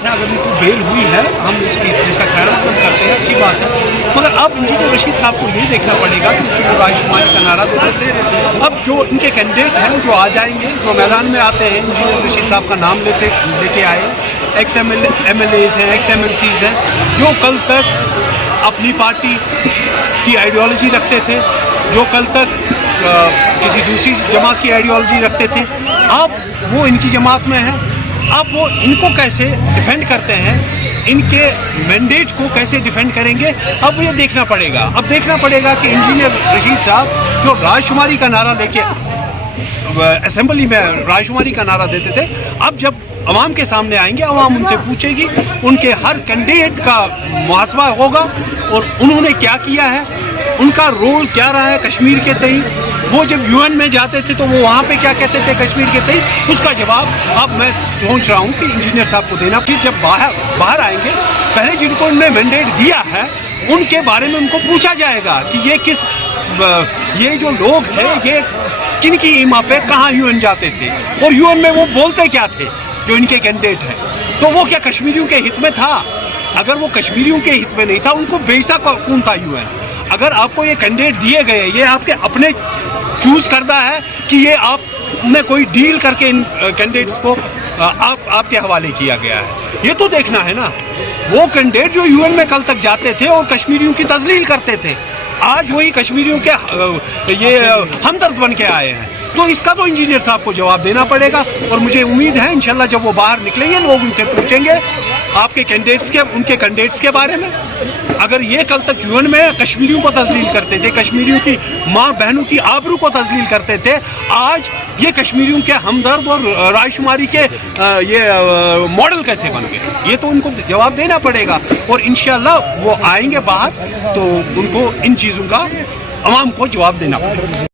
बात है, अगर उनको बेल हुई है हम इसका खैर मकदम करते हैं, अच्छी बात है। मगर अब इंजीनियर रशीद साहब को ये देखना पड़ेगा कि वो रायशुमारी का नारा तो देते हैं, अब जो इनके कैंडिडेट हैं जो आ जाएंगे, जो मैदान में आते हैं, इंजीनियर रशीद साहब का नाम लेके आए, एक्स MLAs हैं, एक्स MLCs हैं, जो कल तक अपनी पार्टी की आइडियोलॉजी रखते थे, जो कल तक किसी दूसरी जमात की आइडियोलॉजी रखते थे, अब वो इनकी जमात में है। अब वो इनको कैसे डिफेंड करते हैं, इनके मैंडेट को कैसे डिफेंड करेंगे, अब ये देखना पड़ेगा। अब देखना पड़ेगा कि इंजीनियर रशीद साहब जो रायशुमारी का नारा लेके असेंबली में रायशुमारी का नारा देते थे, अब जब अवाम के सामने आएंगे, अवाम उनसे पूछेगी, उनके हर कैंडिडेट का मुहासबा होगा और उन्होंने क्या किया है, उनका रोल क्या रहा है कश्मीर के तई। वो जब UN में जाते थे तो वो वहाँ पे क्या कहते थे कश्मीर के तई, उसका जवाब अब मैं सोच रहा हूँ कि इंजीनियर साहब को देना। फिर जब बाहर आएंगे, पहले जिनको उन्होंने मैंडेट दिया है उनके बारे में उनको पूछा जाएगा कि ये जो लोग थे ये किन की ईमा पे कहाँ UN जाते थे और UN में वो बोलते क्या थे जो इनके कैंडिडेट हैं। तो वो क्या कश्मीरियों के हित में था? अगर वो कश्मीरियों के हित में नहीं था, उनको भेजता कौन था UN? अगर आपको ये कैंडिडेट दिए गए, ये आपके अपने चूज करता है कि ये आपने कोई डील करके इन कैंडिडेट्स को आपके हवाले किया गया है, ये तो देखना है ना। वो कैंडिडेट जो UN में कल तक जाते थे और कश्मीरियों की तजलील करते थे, आज वही कश्मीरियों के ये हमदर्द बन के आए हैं। तो इसका तो इंजीनियर साहब को जवाब देना पड़ेगा और मुझे उम्मीद है इंशाल्लाह जब वो बाहर निकलेंगे लोग उनसे पूछेंगे आपके कैंडिडेट्स के, उनके कैंडिडेट्स के बारे में। अगर ये कल तक UN में कश्मीरियों को तजलील करते थे, कश्मीरियों की माँ बहनों की आबरू को तजलील करते थे, आज ये कश्मीरियों के हमदर्द और रायशुमारी के ये मॉडल कैसे बन गए, ये तो उनको जवाब देना पड़ेगा। और इंशाल्लाह वो आएंगे बाहर तो उनको इन चीज़ों का अवाम को जवाब देना पड़ेगा।